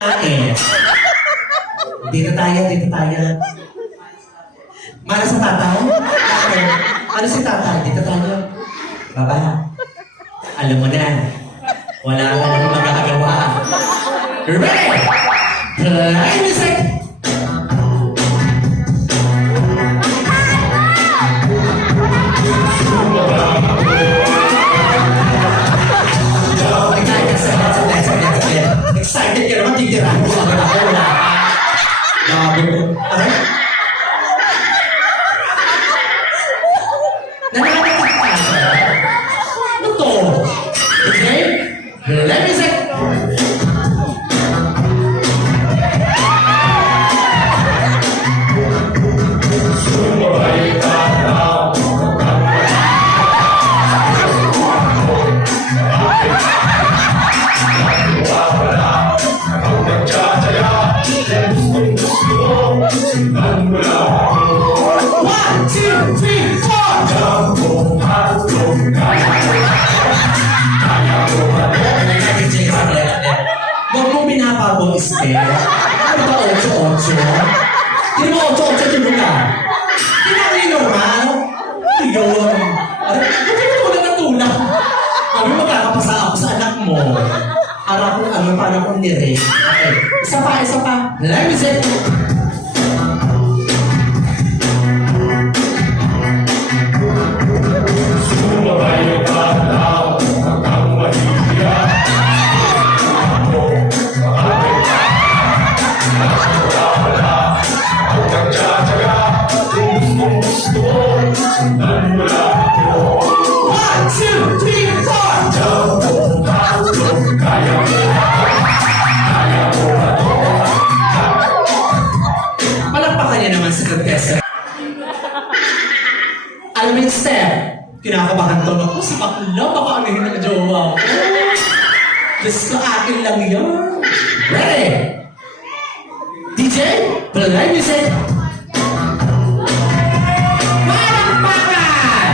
Eh. Dito tayo. Mana sa tataw? Okay. Ano si tatay? Dito tayo. Baba. Alam mo na. Wala ka na magkakagawa. Ready? Play music! Excited ka naman, titirahan ko agad ako. Wala ka. Labo ko. Aray? Nananagot ka. Ano to? Okay? Let me say. One, two, three, four. Huwag mong pinapabong step. Ano ba 8-8? Hindi mo 8-8 yung mula. Hindi na rin normal. Yun. Huwag mo tulad na tulad. Kami magkakapasa ako sa anak mo. Harap ko paano kong nire. Okay. Isa pa. Let me say. Palakpakan niya naman sa contestant. Alam mo yung step, kinakabahan to ako sa bakla, baka ano yung nakajowa ko. Just sa akin lang yun. Ready? DJ, play music. Palakpakan!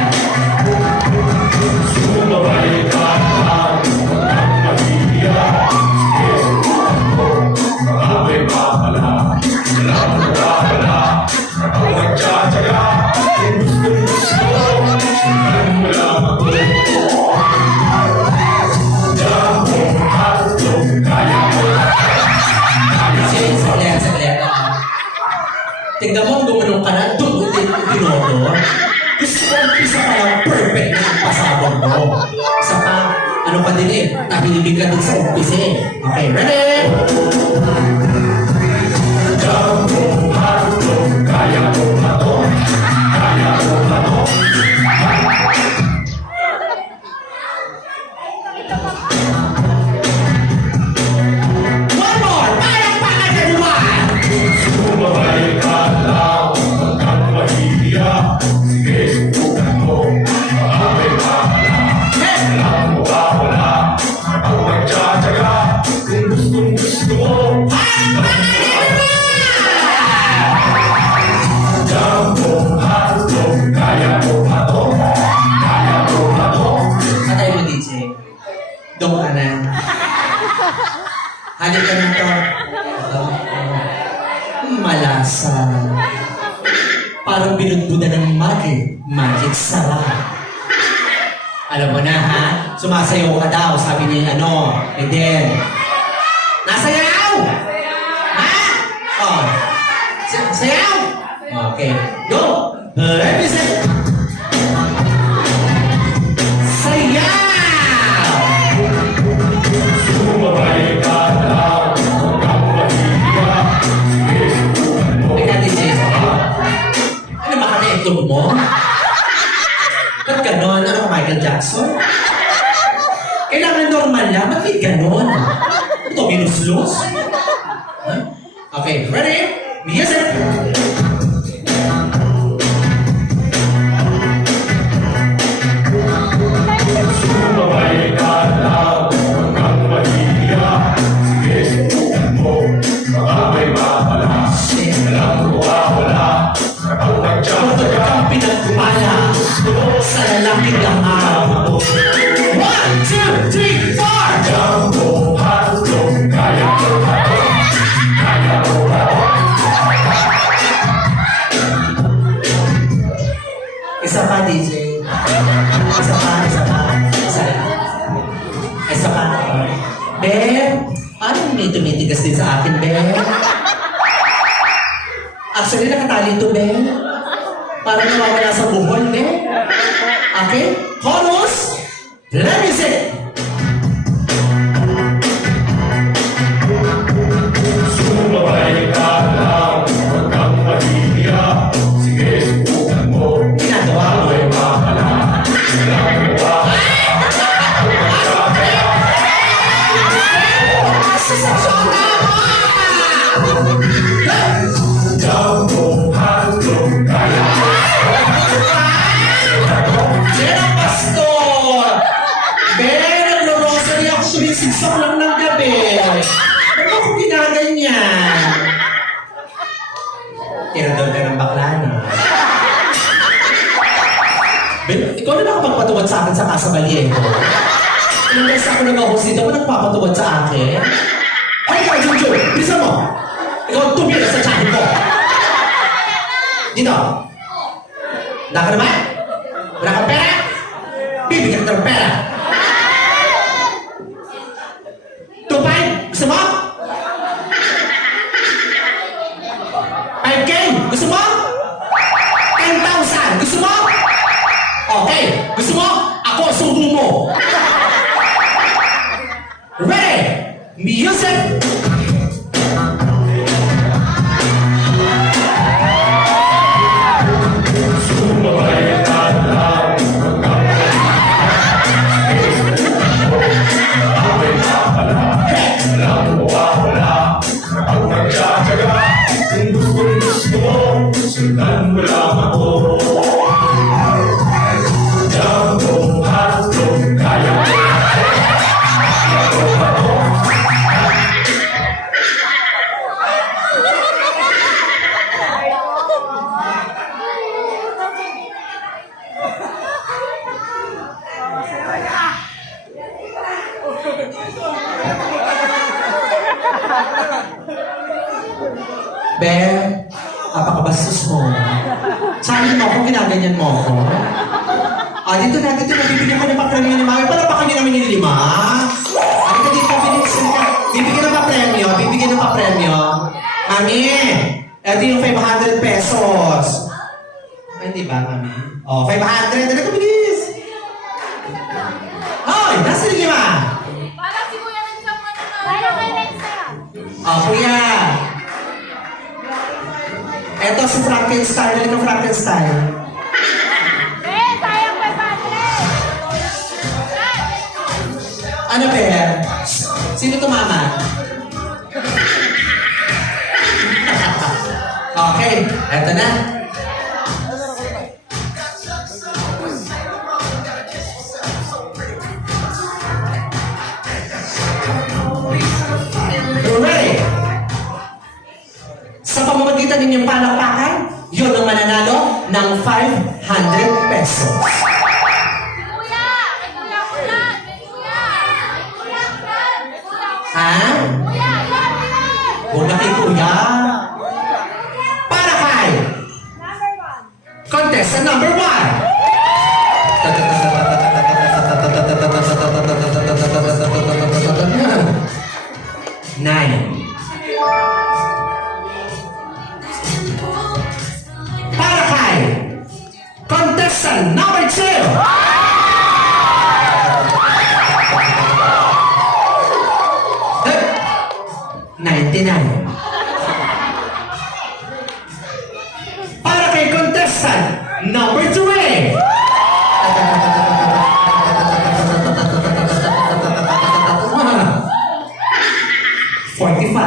Tingnan mo, gumanong ka na, tinoto. Gusto ko isa pa lang perfect na ang pasabog mo. Isa pa, ano pa din eh, tahimik ka din sa umpisa eh. Okay, ready? One more! Parang pakagaluan! Patay mo, DJ. Doon ka na. Halik ka na to. Malasa. Parang binudbuda ng magic sarap. Alam mo na, ha? Sumasayaw ka daw, sabi niya ano. And then, nasayaw! Ha? Oh. Sayaw! Okay. Go! Let me say. Sayaw! Teka, DJ. Ano ba ka na-itlog mo? Ba't ganon? Ano ka, Michael Jackson? Kailangan normal lang. Ba't may ganon? Ito, minuslos? Huh? Okay, ready? Music! Pinagpala sa lalaking langaw. 1, 2, 3, 4! tumitigas din sa akin, be. Actually, nakatali ito, be. Para nawawala sa buhol, be. Okay? Chorus! Let me sing! Sumabay ka lang, huwag kang mahihiya. Sige, subukan mo. Ginagawa mo. Ako'y mahala. Ginagawa. Jumbo, handog, kaya. Yan ang pastor! Be, nagro-rosary ako, sumisigsak lang ng gabi. Ano ako ginaganyan? Tirador ka ng bakla, no? Be, ikaw na nakapagpatuwad sa akin sa Casa Vallejo. Ilang beses ako nag-host dito, ako nagpapatuwad sa akin. Ay, ikaw, Junjun, bilisan mo! Ikaw ang tumira sa tiyahin mo! Dito! Wala ka naman? Wala kang pera? Bibigyan ka ng pera! 2,500? Gusto mo? 5K? Gusto mo? 10,000? Gusto mo? Okay. Gusto mo? Ako, subo mo. Ready? Music! Sumabay ka lang, huwag kang mahihiya. Ako'y mahala. Walang mawawala. Kapag nagtsatsaga, kung gusto mo, sundan mo lang ako. Jumbo, handog, kaya. Be, apakabastos mo. Sabi mo ako, ginaganyan mo ako. Dito na, bibigyan ka ng papremyo ni Mami. Para pa kami namin yung 5. Dito, bibigyan ng papremyo, Mami, ito yung 500 pesos. Ay, di ba, Mami? 500. Ano ito, bilis? Hoy, nasa yung 5? Para si Kuya rin sa mga Para kay Renza. Kuya. Ito si Frankenstein. Ano ka Frankenstein? Sayang 500. Ano, Be? Sino tumama? Okay, eto na. You ready? Sa pamamagitan ninyong palakpakan, yun ang mananalo ng 500 pesos. Kuya! Kuya! Kuya! Kuya! Kuya! Kuya! Ha? Kuya! Kuya! Una kay Kuya. Para kay Number 1. contestant number 1. Nine. Para kay contestant number 2. 99. Para kay contestant number 3. 45.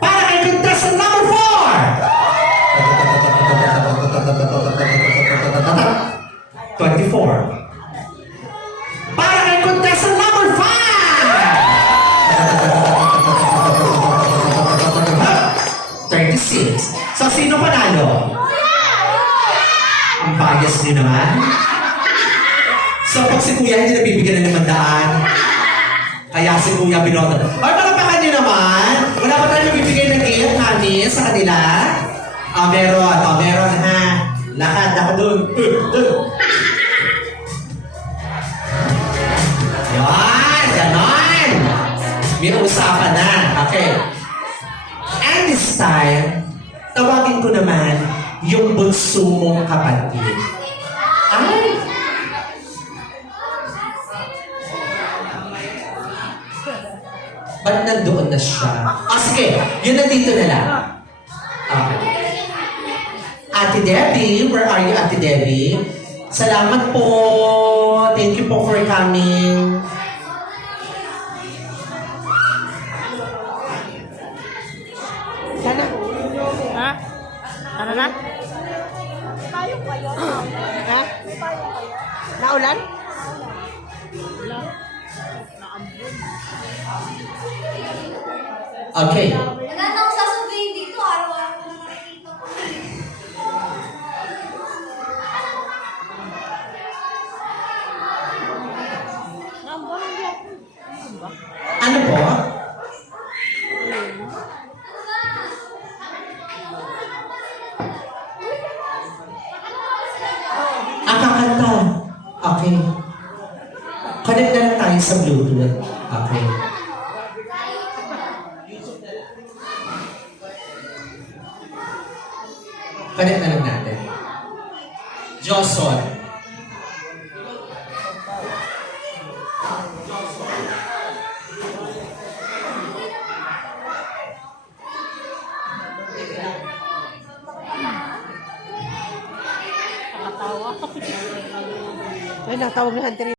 Para kay contestant number 4. 24. Para kay contestant number 5. 36. So, sino panalo? Ang bias niyo naman. So, pag si Kuya hindi nabibigyan ng 500, kaya si Kuya binoto. Ay, palapakan niyo naman. Wala pa tayo bibigay ng gift, honey, sa kanila. Meron. Meron, ha. Lakad ako dun. Yan, ganon. May usapan na. Okay. And this time, tawagin ko naman yung bunso mong kapatid. Ay! Ba't nandoon na siya? Sige, yun nandito na lang. Okay. Ate Debbie, where are you, Ate Debbie? Salamat po. Thank you po for coming. Sana? Ha? Ano na? Payong kayo. Ha? Payong kayo. Naulan? Okay. Wala na akong sasabihin dito. Araw-araw ko na nakikita ko. Ano po? Kakanta. Okay. Connect na lang tayo sa Bluetooth. Okay. Connect na lang natin. Joson. Ay, natawag na Hunter.